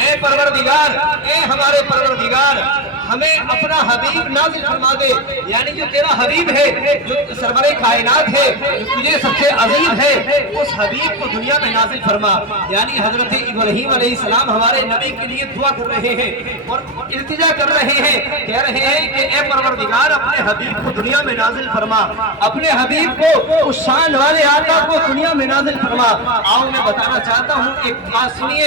اے پروردگار، اے ہمارے پروردگار، ہمیں اپنا حبیب نازل فرما دے، یعنی جو تیرا حبیب ہے، جو سرور کائنات ہے، جو تجھے سب سے عظیم ہے، اس حبیب کو دنیا میں نازل فرما۔ یعنی حضرت ابراہیم علیہ السلام ہمارے نبی کے لیے دعا کر رہے ہیں اور التجا کر رہے ہیں، کہہ رہے ہیں کہ اے پروردگار اپنے حبیب کو دنیا میں نازل فرما، اپنے حبیب کو، اس شان والے آقا کو دنیا میں نازل فرما۔ آؤ میں بتانا چاہتا ہوں، ایک بات سنیے،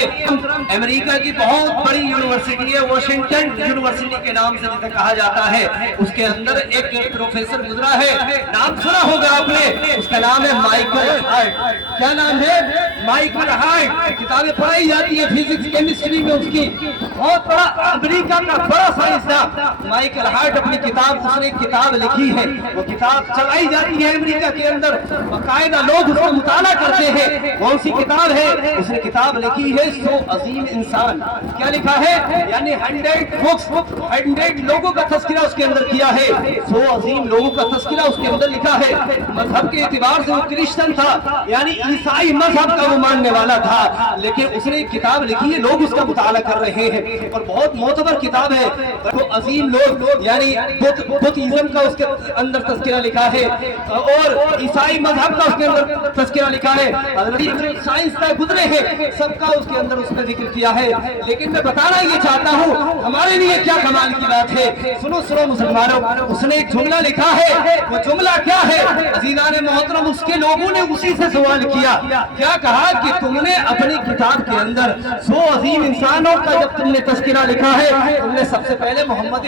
امریکہ کی بہت بڑی یونیورسٹی ہے، واشنگٹن یونیورسٹی کے نام سے جسے کہا جاتا ہے، اس کے اندر ایک پروفیسر گزرا ہے، نام سنا ہوگا آپ نے، اس کا نام ہے مائیکل ہارٹ۔ کیا نام ہے؟ Michael Hart. کتابیں پڑھائی جاتی ہیں فزکس کیمسٹری میں، اس کی بہت بڑا امریکہ کا بڑا سائنسداں مائیکل ہارٹ، اپنی کتاب، اس نے کتاب لکھی ہے، وہ کتاب چلائی جاتی ہے امریکہ کے اندر، باقاعدہ لوگ اس کو مطالعہ کرتے ہیں۔ کون سی کتاب ہے؟ اس نے کتاب لکھی ہے سو عظیم انسان۔ کیا لکھا ہے؟ یعنی 100 بکس، 100 لوگوں کا تذکرہ اس کے اندر کیا ہے، 100 عظیم لوگوں کا تذکرہ اس کے اندر لکھا ہے۔ مذہب کے اعتبار سے وہ کرسچن تھا، یعنی عیسائی مذہب کا وہ ماننے والا تھا، لیکن اس نے کتاب لکھی ہے، لوگ اس کا مطالعہ کر رہے ہیں اور بہت معتبر کتاب ہے۔ تو عظیم لوگ یعنی بدھزم کا اس کے اندر تذکرہ لکھا ہے اور عیسائی مذہب کا اس کے اندر تذکرہ لکھا ہے، سائنس کا گزرے ہیں، سب کا اس کے اندر اس نے ذکر کیا ہے۔ لیکن میں بتانا یہ چاہتا ہوں ہمارے لیے کیا کمال کی بات ہے، سنو سنو مسلمانوں، اس نے ایک جملہ لکھا ہے، وہ جملہ کیا ہے عزیزان محترم؟ اس کے لوگوں نے اسی سے سوال کیا، کیا کہا کہ تم نے اپنی کتاب کے اندر 100 عظیم انسانوں کا جب تم نے تذکرہ لکھا ہے، تم نے سب سے پہلے محمد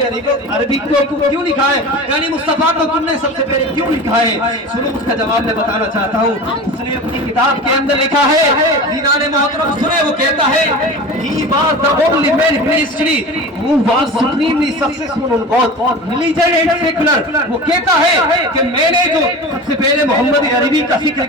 عربی کو کیوں لکھا ہے، یعنی مصطفیٰ کو تم نے سب سے پہلے کیوں لکھا ہے؟ سنو اس کا جواب میں بتانا چاہتا ہوں، اس نے اپنی کتاب کے اندر لکھا ہے، عزیزان محترم سنے، وہ کہتا ہے he was the only man in history who was supremely successful on both religion and secular۔ وہ کہتا ہے کہ میں نے جو سب سے پہلے محمد عربی کا ذکر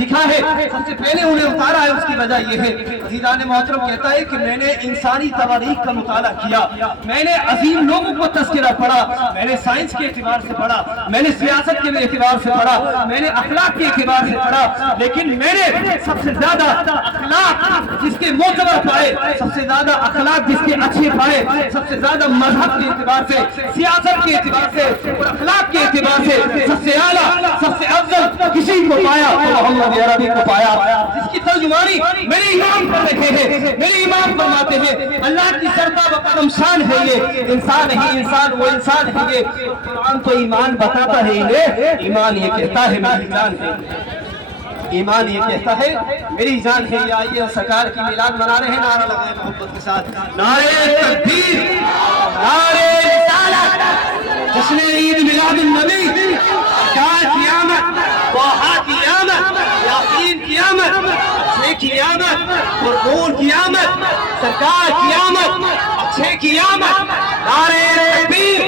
لکھا ہے، سب سے پہلے انہیں اتارا ہے، اس کی وجہ یہ ہے، عزیزان محترم کہتا ہے کہ میں نے انسانی تواریخ کا مطالعہ کیا، میں نے عظیم لوگوں کو تذکرہ پڑھا، میں نے سائنس کے اعتبار سے پڑھا، میں نے سیاست کے اعتبار سے پڑھا، میں نے اخلاق کے اعتبار سے پڑھا، لیکن میں نے سب سے زیادہ اخلاق جس کے معتبر پائے، سب سے زیادہ اخلاق جس کے اچھے پائے، سب سے زیادہ مذہب کے اعتبار سے، سیاست کے اعتبار سے اور اخلاق کے اعتبار سے سب سے اعلیٰ، سب سے افضل کسی کو پایا تو محمد عربی کو پایا، جس کی ترجمانی میرے امام کر رہے ہیں، میرے امام فرماتے ہیں اللہ کی سرتا بقدم شان ہے یہ، انسان ہی انسان، وہ انسان ہے یہ، قرآن تو ایمان بتاتا ہے انہیں، ایمان یہ کہتا ہے میری جان ہے، ایمان یہ کہتا ہے میری جان ہے۔ یہ آئیے سرکار کی میلاد منا رہے ہیں، نعرہ لگائیں محبت کے ساتھ، نعرہ تکبیر، نعرہ رسالت، جشن عید میلاد النبی، سرکار کی آمد، طٰہٰ کی آمد، یاسین کی آمد، اچھے کی آمد، قرآن کی آمد، سرکار کی آمد، اچھے کی آمد، نعرہ تکبیر،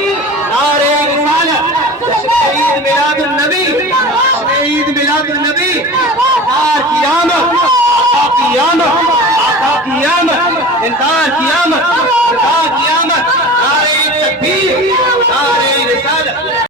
نعرہ رسالت، جشن عید میلاد النبی، جشن عید میلاد النبی، سرکار کی آمد، آقا کی آمد، آقا کی آمد، انتار کی آمد، سرکار کی آمد، نعرہ تکبیر، نعرہ رسالت۔